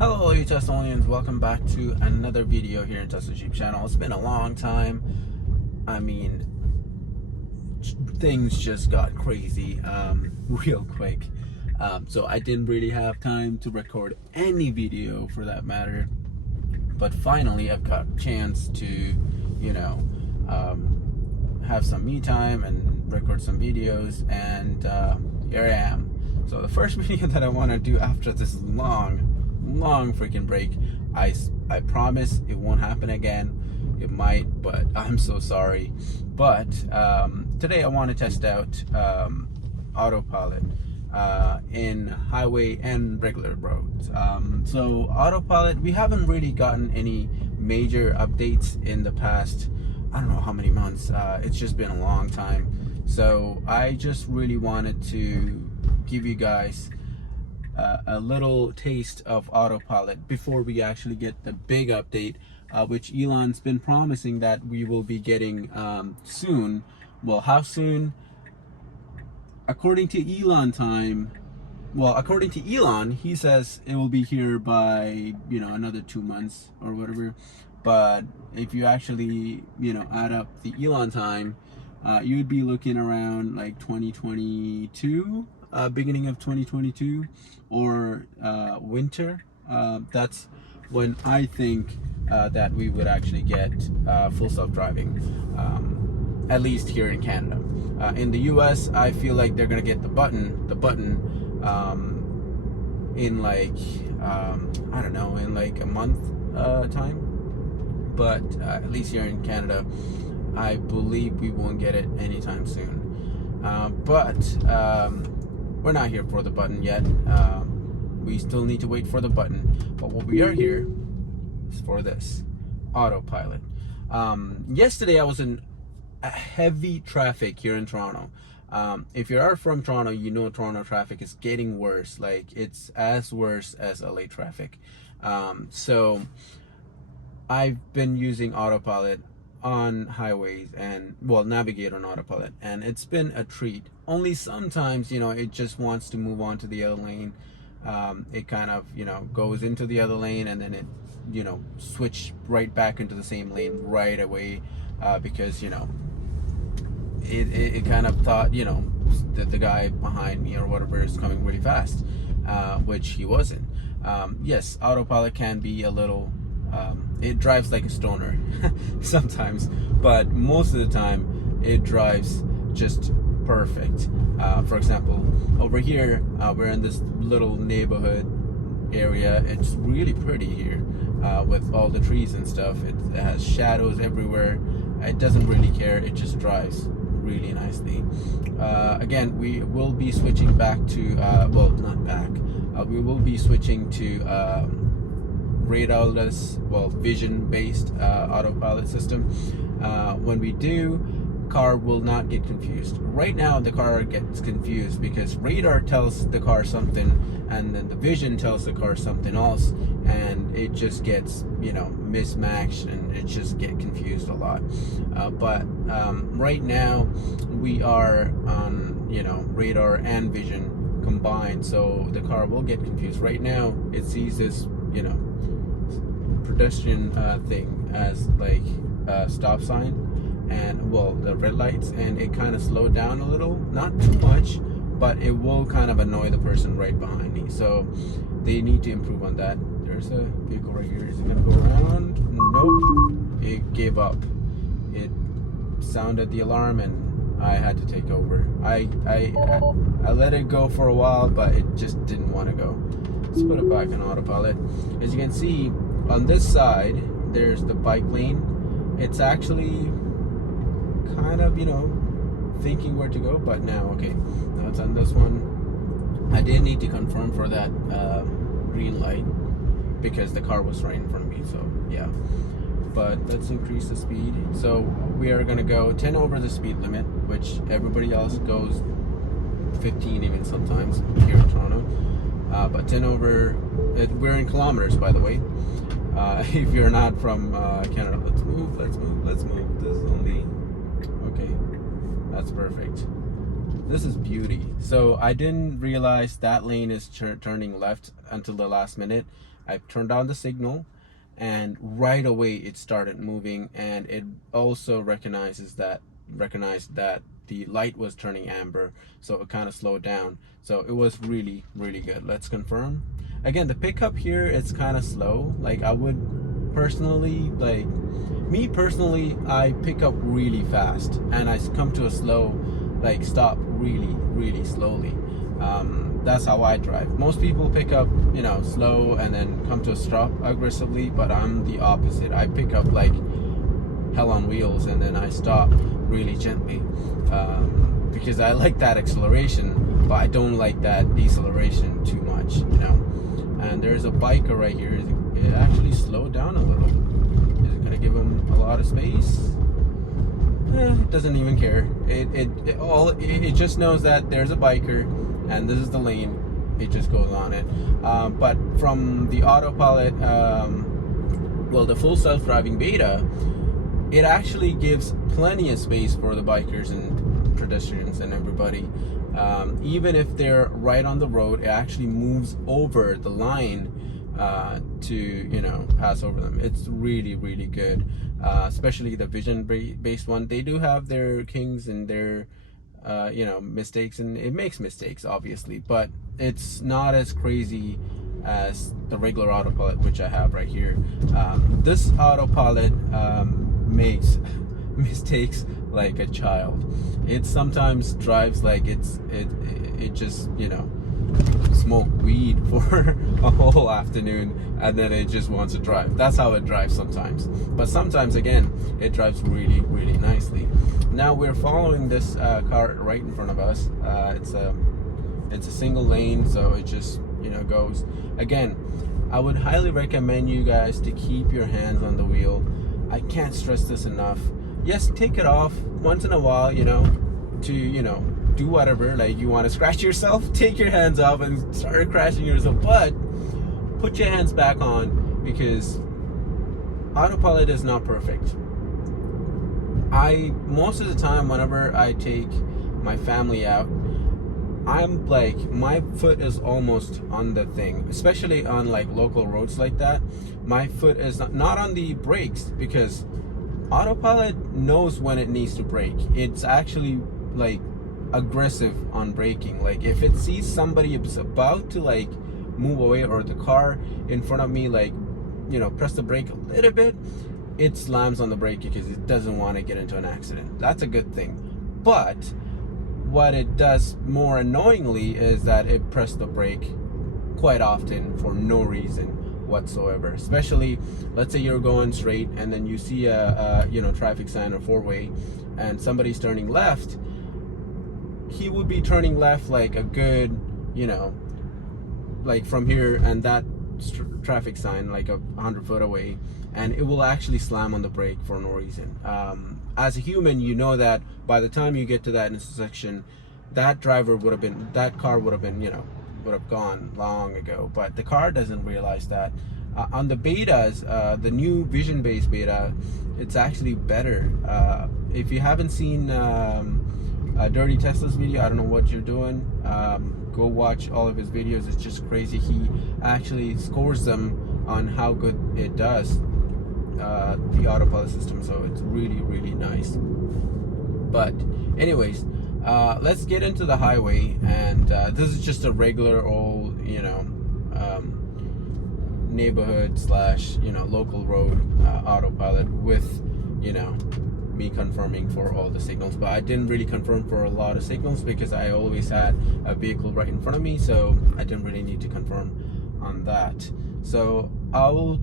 Hello you Teslonians, welcome back to another video here in Tesla Jeep channel. It's been a long time. I mean, things just got crazy real quick. So I didn't really have time to record any video for that matter. But finally I've got a chance to, have some me time and record some videos, and here I am. So the first video that I want to do after this long freaking break, I promise it won't happen again. It might, but I'm so sorry. But today I want to test out Autopilot in highway and regular roads. So Autopilot, we haven't really gotten any major updates in the past, I don't know how many months. It's just been a long time. So I just really wanted to give you guys a little taste of Autopilot before we actually get the big update, which Elon's been promising that we will be getting soon. Well, how soon? According to Elon time, well, according to Elon, he says it will be here by, another 2 months or whatever. But if you actually, add up the Elon time, you'd be looking around like 2022, beginning of 2022, or winter. That's when I think that we would actually get full self-driving, at least here in Canada. In the US, I feel like they're gonna get the button in like I don't know, in like a month time. But at least here in Canada, I believe we won't get it anytime soon. But we're not here for the button yet. We still need to wait for the button. But what we are here is for this Autopilot. Yesterday I was in heavy traffic here in Toronto. If you are from Toronto, you know Toronto traffic is getting worse. Like, it's as worse as LA traffic. So I've been using Autopilot on highways and, well, navigate on Autopilot, and it's been a treat. Only sometimes, it just wants to move on to the other lane. It kind of, goes into the other lane, and then it, switch right back into the same lane right away, because, it kind of thought, that the guy behind me or whatever is coming really fast, which he wasn't. Yes, Autopilot can be a little, it drives like a stoner sometimes, but most of the time it drives just perfect. For example, over here, we're in this little neighborhood area. It's really pretty here, with all the trees and stuff. It has shadows everywhere. It doesn't really care. It just drives really nicely. Again, we will be switching back to, well, not back. We will be switching to radarless, well, vision-based Autopilot system. When we do, car will not get confused. Right now the car gets confused because radar tells the car something, and then the vision tells the car something else, and it just gets, mismatched, and it just get confused a lot. But right now we are on, radar and vision combined, so the car will get confused. Right now it sees this, pedestrian thing as like a stop sign, and, well, the red lights, and it kind of slowed down a little, not too much, but it will kind of annoy the person right behind me. So they need to improve on that. There's a vehicle right here. Is it gonna go around? Nope, it gave up. It sounded the alarm and I had to take over. I let it go for a while, but it just didn't want to go. Let's put it back in Autopilot. As you can see, on this side there's the bike lane. It's actually kind of, thinking where to go, but now, okay, now it's on this one. I did need to confirm for that green light because the car was right in front of me, so yeah. But let's increase the speed. So we are gonna go 10 over the speed limit, which everybody else goes 15 even sometimes here in Toronto. But 10 over, we're in kilometers, by the way. If you're not from Canada, let's move. This is only, okay, that's perfect. This is beauty. So I didn't realize that lane is turning left until the last minute. I turned on the signal, and right away it started moving, and it also recognized that the light was turning amber, so it kind of slowed down. So it was really, really good. Let's confirm. Again, the pickup here is kind of slow. Like, I would personally, like, me personally, I pick up really fast, and I come to a slow, like, stop really, really slowly. That's how I drive. Most people pick up, you know, slow and then come to a stop aggressively, but I'm the opposite. I pick up like hell on wheels, and then I stop really gently, because I like that acceleration, but I don't like that deceleration too much, you know. And there's a biker right here. It actually slowed down a little. Is it gonna give him a lot of space? It doesn't even care. It just knows that there's a biker and this is the lane. It just goes on it. But from the autopilot, well, the full self-driving beta, it actually gives plenty of space for the bikers and pedestrians and everybody. Even if they're right on the road, it actually moves over the line to, you know, pass over them. It's really, really good, especially the vision based one. They do have their kings and their you know, mistakes, and it makes mistakes obviously, but it's not as crazy as the regular autopilot, which I have right here. This autopilot makes mistakes like a child. It sometimes drives like it just, you know, smoke weed for a whole afternoon, and then it just wants to drive. That's how it drives sometimes. But sometimes, again, it drives really, really nicely. Now we're following this car right in front of us. It's a single lane, so it just, you know, goes. Again, I would highly recommend you guys to keep your hands on the wheel. I can't stress this enough. Yes, take it off once in a while, you know, to, you know, do whatever. Like, you want to scratch yourself, take your hands off and start crashing yourself, but put your hands back on, because autopilot is not perfect. Most of the time, whenever I take my family out, I'm like, my foot is almost on the thing, especially on like local roads like that. My foot is not on the brakes, because autopilot knows when it needs to brake. It's actually like aggressive on braking. Like, if it sees somebody is about to like move away, or the car in front of me, like, you know, press the brake a little bit, it slams on the brake because it doesn't want to get into an accident. That's a good thing. But what it does more annoyingly is that it pressed the brake quite often for no reason whatsoever. Especially, let's say you're going straight and then you see a you know, traffic sign or four-way, and somebody's turning left. He would be turning left like a good, you know, like from here, and that traffic sign like 100 foot away, and it will actually slam on the brake for no reason. As a human, you know that by the time you get to that intersection, that car would have been, you know, would have gone long ago. But the car doesn't realize that. On the betas, the new vision based beta, it's actually better. If you haven't seen Dirty Tesla's video, I don't know what you're doing. Go watch all of his videos. It's just crazy. He actually scores them on how good it does, the autopilot system. So it's really, really nice. But anyways, let's get into the highway. And this is just a regular old, you know, neighborhood slash, you know, local road autopilot with, you know, me confirming for all the signals. But I didn't really confirm for a lot of signals because I always had a vehicle right in front of me, so I didn't really need to confirm on that. So I'll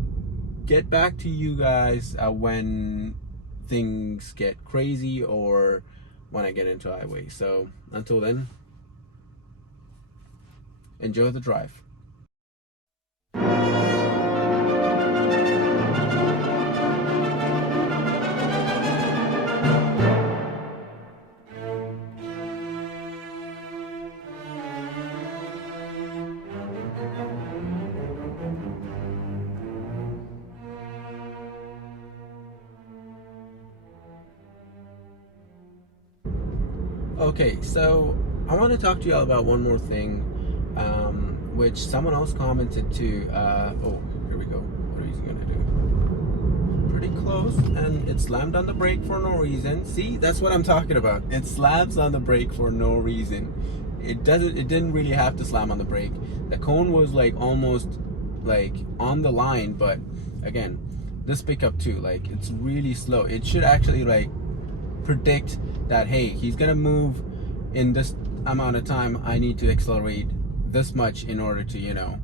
get back to you guys when things get crazy or when I get into highway. So until then, enjoy the drive. Okay, so I want to talk to y'all about one more thing, which someone else commented too. Oh, here we go. What are you gonna do? Pretty close, and it slammed on the brake for no reason. See, that's what I'm talking about. It slams on the brake for no reason. It didn't really have to slam on the brake. The cone was like almost like on the line, but again, this pickup too, like it's really slow. It should actually like predict that, hey, he's gonna move in this amount of time. I need to accelerate this much in order to, you know,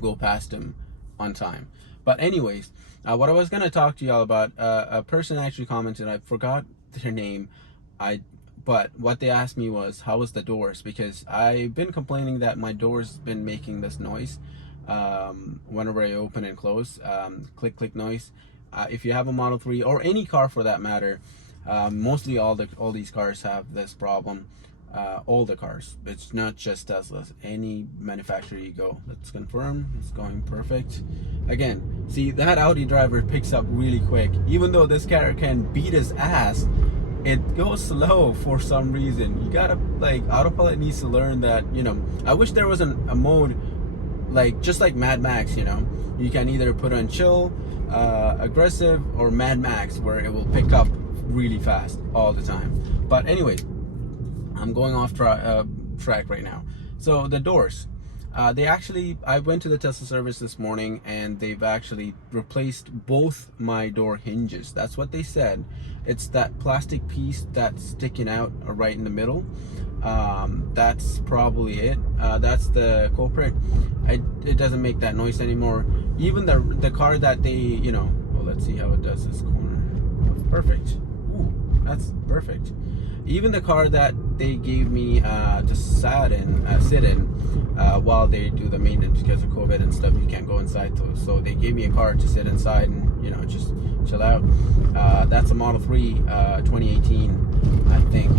go past him on time. But anyways, what I was gonna talk to y'all about, a person actually commented, I forgot their name, but what they asked me was, how was the doors? Because I've been complaining that my door's been making this noise whenever I open and close, click click noise. If you have a Model 3 or any car for that matter, mostly all these cars have this problem. All the cars, it's not just Tesla's, any manufacturer you go. Let's confirm it's going perfect. Again, see, that Audi driver picks up really quick. Even though this car can beat his ass, it goes slow for some reason. You gotta, like, Autopilot needs to learn that, you know. I wish there was a mode like, just like Mad Max, you know, you can either put on chill, aggressive, or Mad Max, where it will pick up really fast all the time. But anyway, I'm going off track right now. So the doors, I went to the Tesla service this morning, and they've actually replaced both my door hinges. That's what they said. It's that plastic piece that's sticking out right in the middle. That's probably it. That's the culprit. It doesn't make that noise anymore. Even the car that they, you know, well, let's see how it does this corner. That's perfect. Ooh, that's perfect. Even the car that they gave me to sit in while they do the maintenance, because of COVID and stuff, you can't go inside those. So they gave me a car to sit inside and, you know, just chill out. That's a Model 3 2018, I think.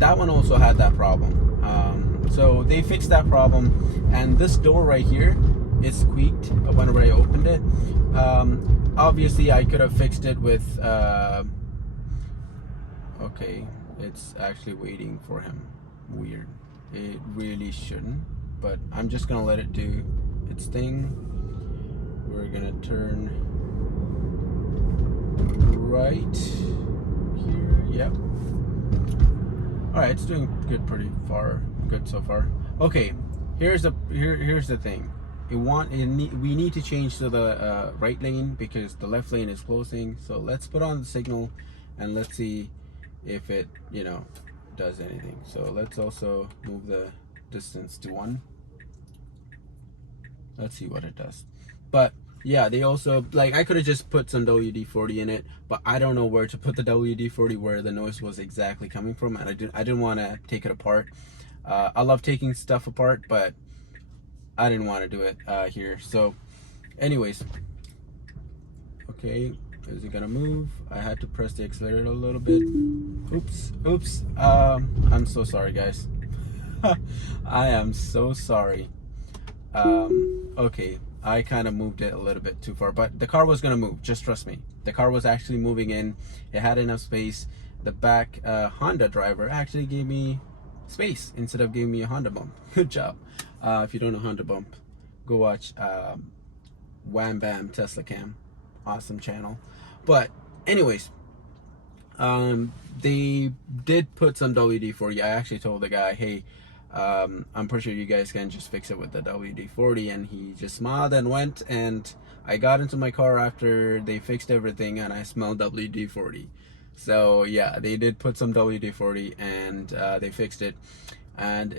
That one also had that problem. So they fixed that problem, and this door right here, it squeaked whenever I opened it. Obviously, I could have fixed it with. Okay, it's actually waiting for him. Weird. It really shouldn't, but I'm just gonna let it do its thing. We're gonna turn right here. Yep. All right, it's doing good so far. Okay, here's the thing. We need to change to the right lane because the left lane is closing. So let's put on the signal and let's see if it, you know, does anything. So let's also move the distance to 1. Let's see what it does. But yeah, they also, like, I could have just put some WD-40 in it, but I don't know where to put the WD-40 where the noise was exactly coming from, and I didn't want to take it apart. I love taking stuff apart, but I didn't want to do it here. So anyways, okay, is it gonna move? I had to press the accelerator a little bit. Oops. I'm so sorry, guys. I am so sorry. Okay, I kind of moved it a little bit too far, but the car was gonna move, just trust me. The car was actually moving in. It had enough space. The back Honda driver actually gave me space instead of giving me a Honda bump. Good job. If you don't know Honda bump, go watch Wham Bam Tesla Cam. Awesome channel. But anyways, they did put some WD-40. I actually told the guy, hey, I'm pretty sure you guys can just fix it with the WD-40, and he just smiled and went. And I got into my car after they fixed everything, and I smelled WD-40. So yeah, they did put some WD-40, and they fixed it, and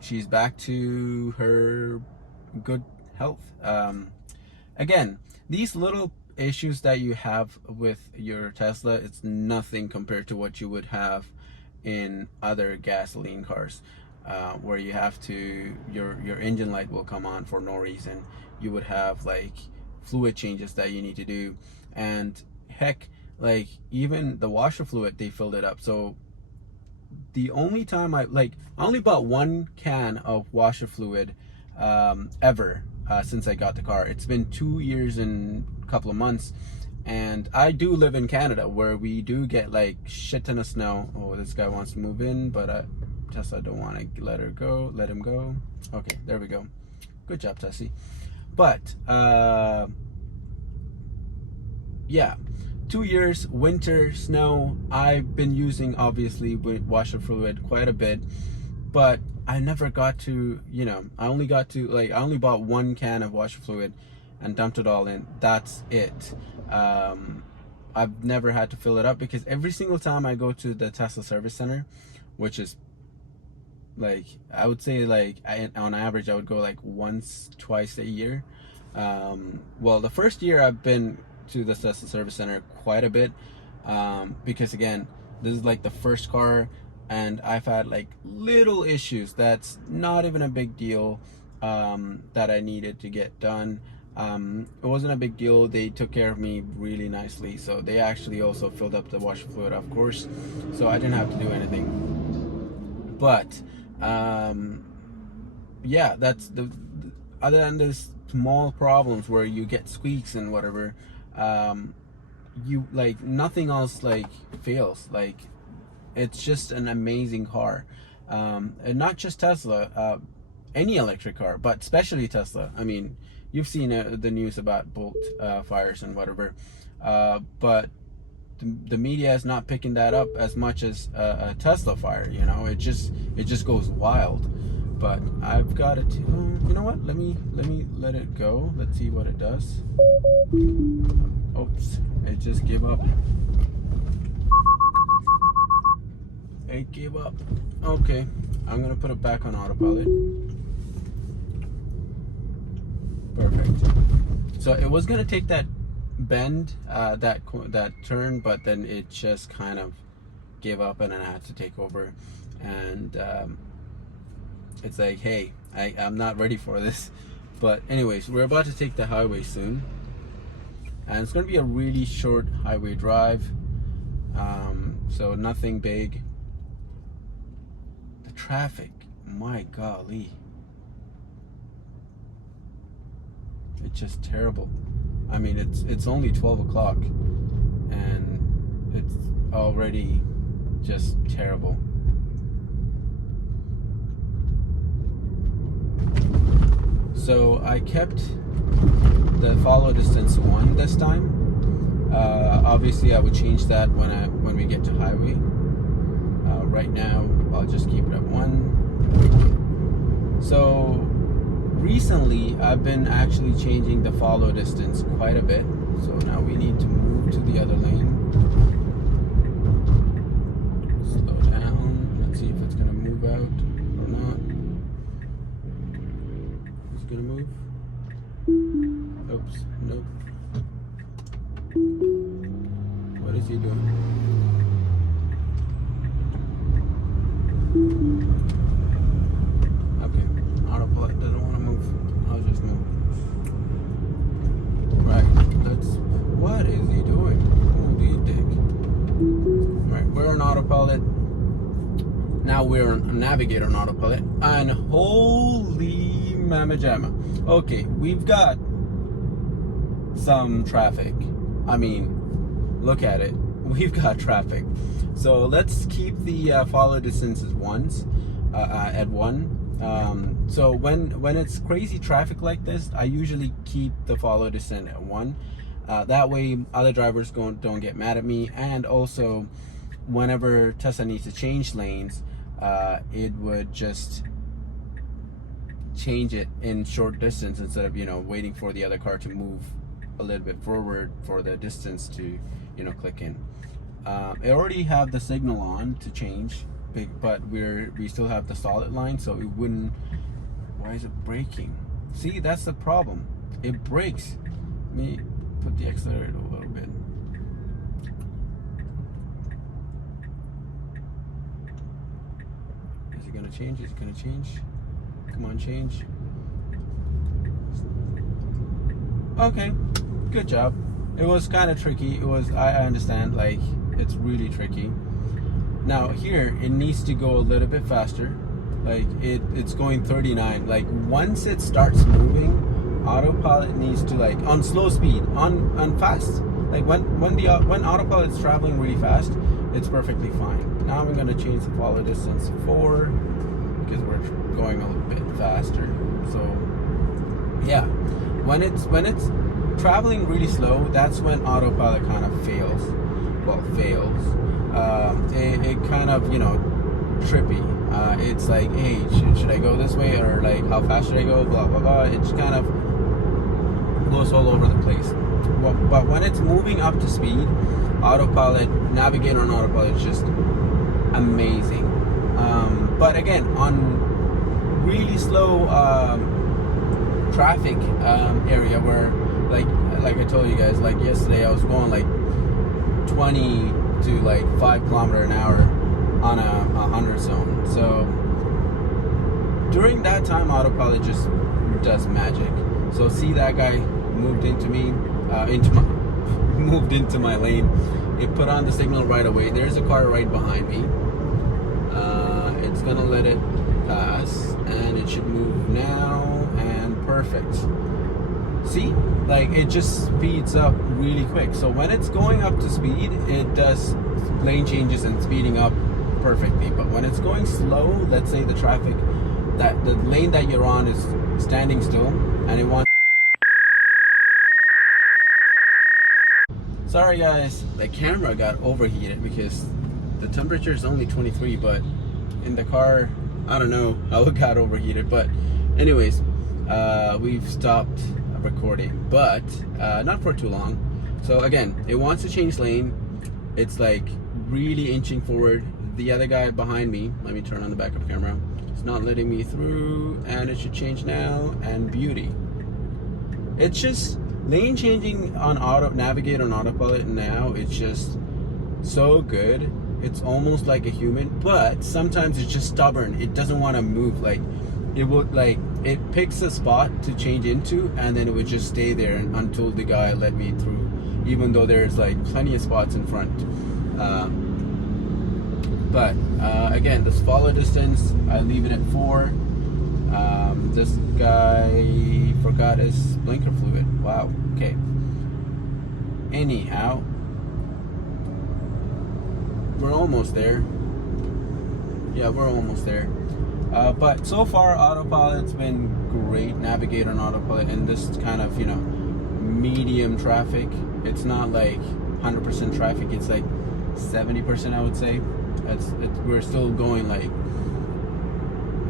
she's back to her good health. Again, these little issues that you have with your Tesla, it's nothing compared to what you would have in other gasoline cars, where you have to, your engine light will come on for no reason. You would have like fluid changes that you need to do, and heck, like even the washer fluid, they filled it up. So the only time I only bought 1 can of washer fluid ever since I got the car. It's been 2 years and a couple of months, And I do live in Canada, where we do get like shit ton of snow. Oh, this guy wants to move in, but Tesla don't want to let him go. Okay, there we go. Good job, Tessie. But yeah, 2 years, winter, snow. I've been using obviously with washer fluid quite a bit, but I never got to, I only bought 1 can of washer fluid and dumped it all in. That's it. I've never had to fill it up, because every single time I go to the Tesla service center, which is like, I would say like on average I would go like once, twice a year. Well, the first year I've been to the Tesla service center quite a bit, because again, this is like the first car, and I've had like little issues that's not even a big deal, that I needed to get done. It wasn't a big deal. They took care of me really nicely, so they actually also filled up the washer fluid, of course, so I didn't have to do anything. But yeah, that's the other than this small problems where you get squeaks and whatever, you like nothing else like fails. Like, it's just an amazing car, and not just Tesla, any electric car, but especially Tesla. I mean, you've seen the news about Bolt fires and whatever, but the media is not picking that up as much as a Tesla fire. It just goes wild. But I've got it. You know what? Let me let it go. Let's see what it does. Oops! It just gave up. It gave up. Okay, I'm gonna put it back on autopilot. Perfect. So it was gonna take that bend, that turn, but then it just kind of gave up, and then I had to take over. And it's like, hey, I'm not ready for this. But anyways, we're about to take the highway soon, and it's gonna be a really short highway drive, so nothing big. The traffic, my golly, it's just terrible. I mean, it's only 12 o'clock and it's already just terrible. So I kept the follow distance 1 this time. Obviously I would change that when we get to highway. Right now I'll just keep it at 1. So recently I've been actually changing the follow distance quite a bit. So now we need to move to the other lane. Slow down. Let's see if it's gonna move out or not. It's gonna move. Oops, nope. What is he doing? Okay, autopilot doesn't want to move. I'll just move. Right, what is he doing? Holy dick. Right, we're on autopilot. Now we're on Navigator on autopilot. And holy mama jamma. Okay, we've got some traffic. I mean, look at it. We've got traffic. So let's keep the follow distances at 1. So when it's crazy traffic like this, I usually keep the follow distance at 1. That way other drivers don't get mad at me. And also, whenever Tesla needs to change lanes, it would just change it in short distance instead of waiting for the other car to move a little bit forward for the distance to click in. I already have the signal on to change, but we still have the solid line, so it wouldn't. Why is it braking? See, that's the problem. It brakes. Let me put the accelerator a little bit. Is it gonna change? Is it gonna change? Come on, change. Okay, good job. It was kind of tricky. I understand, like, it's really tricky. Now here, it needs to go a little bit faster. Like, it's going 39. Like, once it starts moving, autopilot needs to, like, on slow speed, on fast. Like when autopilot is traveling really fast, it's perfectly fine. Now I'm gonna change the follow distance to 4 because we're going a little bit faster. So yeah, when it's traveling really slow, that's when autopilot kind of fails. Well, fails. It kind of, you know, trippy. It's like, hey, should I go this way, or like how fast should I go? Blah blah blah. It just kind of goes all over the place. Well, but when it's moving up to speed, autopilot, navigator on autopilot is just amazing. But again, on really slow traffic area where, like I told you guys, like yesterday I was going like 20 to like 5 kilometers an hour on a 100 zone. So during that time, autopilot just does magic. So see, that guy moved into me, moved into my lane. It put on the signal right away. There's a car right behind me. It's gonna let it pass, and it should move now, and perfect. See, like it just speeds up really quick. So when it's going up to speed, it does lane changes and speeding up perfectly. But when it's going slow, let's say the traffic, that the lane that you're on is standing still and it wants. Sorry guys, the camera got overheated because the temperature is only 23, but in the car, I don't know how it got overheated. But anyways, we've stopped recording, but not for too long. So again, it wants to change lane. It's like really inching forward. The other guy behind me, let me turn on the backup camera, it's not letting me through, and it should change now, and beauty. It's just lane changing on navigator on autopilot now. It's just so good. It's almost like a human, but sometimes it's just stubborn. It doesn't want to move. Like it would, like it picks a spot to change into, and then it would just stay there until the guy let me through, even though there's like plenty of spots in front. But again, this follow distance, I leave it at 4. This guy forgot his blinker fluid. Wow. Okay. Anyhow, we're almost there. Yeah, we're almost there. But so far, autopilot's been great. Navigator on autopilot in this kind of, you know, medium traffic. It's not like 100% traffic. It's like 70%, I would say. We're still going like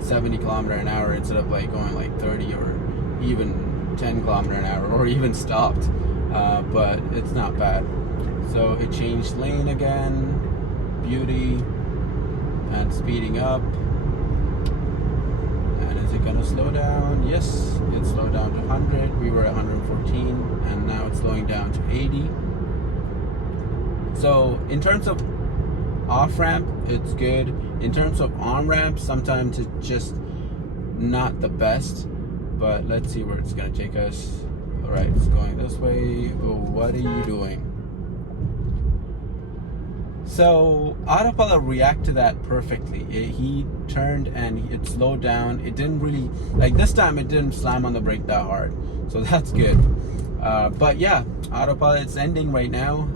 70 kilometers an hour instead of like going like 30 or even 10 kilometers an hour, or even stopped. But it's not bad. So it changed lane again. Beauty. And speeding up. And is it gonna slow down? Yes, it slowed down to 100. We were at 114, and now it's slowing down to 80. So in terms of off ramp, it's good. In terms of on ramp, sometimes it's just not the best. But let's see where it's gonna take us. All right, it's going this way. Oh, what are you doing? So autopilot reacted to that perfectly. He turned and it slowed down. It didn't really, like this time it didn't slam on the brake that hard. So that's good. But yeah, autopilot's ending right now.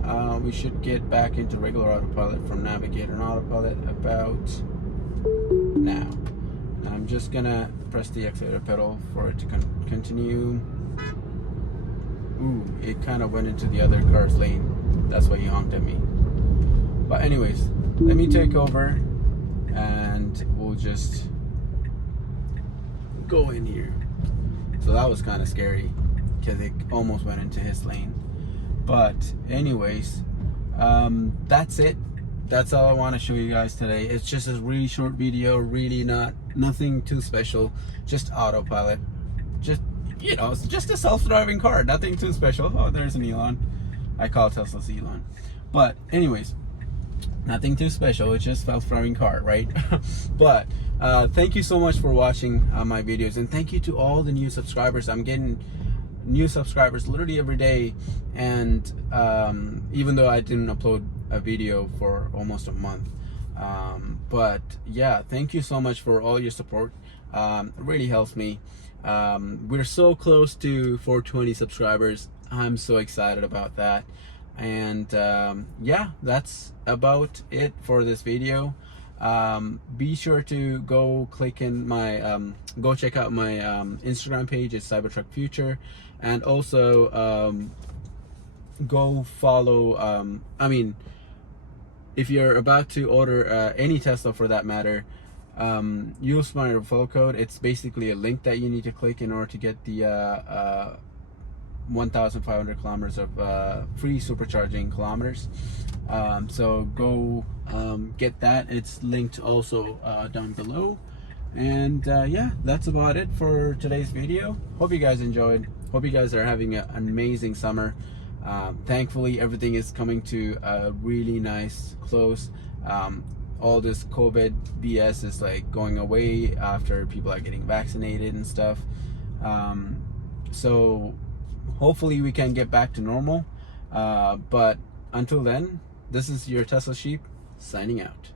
We should get back into regular autopilot from navigator and autopilot about now. And I'm just gonna press the accelerator pedal for it to continue. Ooh, it kind of went into the other car's lane. That's why he honked at me. But anyways, let me take over and we'll just go in here. So that was kind of scary because it almost went into his lane. But anyways, that's it. That's all I want to show you guys today. It's just a really short video, really nothing too special, just autopilot. Just, you know, it's just a self-driving car, nothing too special. Oh, there's an Elon. I call Tesla's Elon. But anyways, nothing too special. It's just self-driving car, right? But thank you so much for watching my videos, and thank you to all the new subscribers. I'm getting new subscribers literally every day, and even though I didn't upload a video for almost a month, but yeah, thank you so much for all your support. It really helps me. We're so close to 420 subscribers. I'm so excited about that. And yeah, that's about it for this video. Be sure to go click in my go check out my Instagram page. It's Cybertruck Future, and also go follow I mean, if you're about to order any Tesla for that matter, use my referral code. It's basically a link that you need to click in order to get the 1,500 kilometers of free supercharging kilometers. So go get that. It's linked also down below. And yeah, that's about it for today's video. Hope you guys enjoyed. Hope you guys are having an amazing summer. Thankfully, everything is coming to a really nice close. All this COVID BS is like going away after people are getting vaccinated and stuff. So hopefully we can get back to normal. But until then, this is your Tesla Sheep signing out.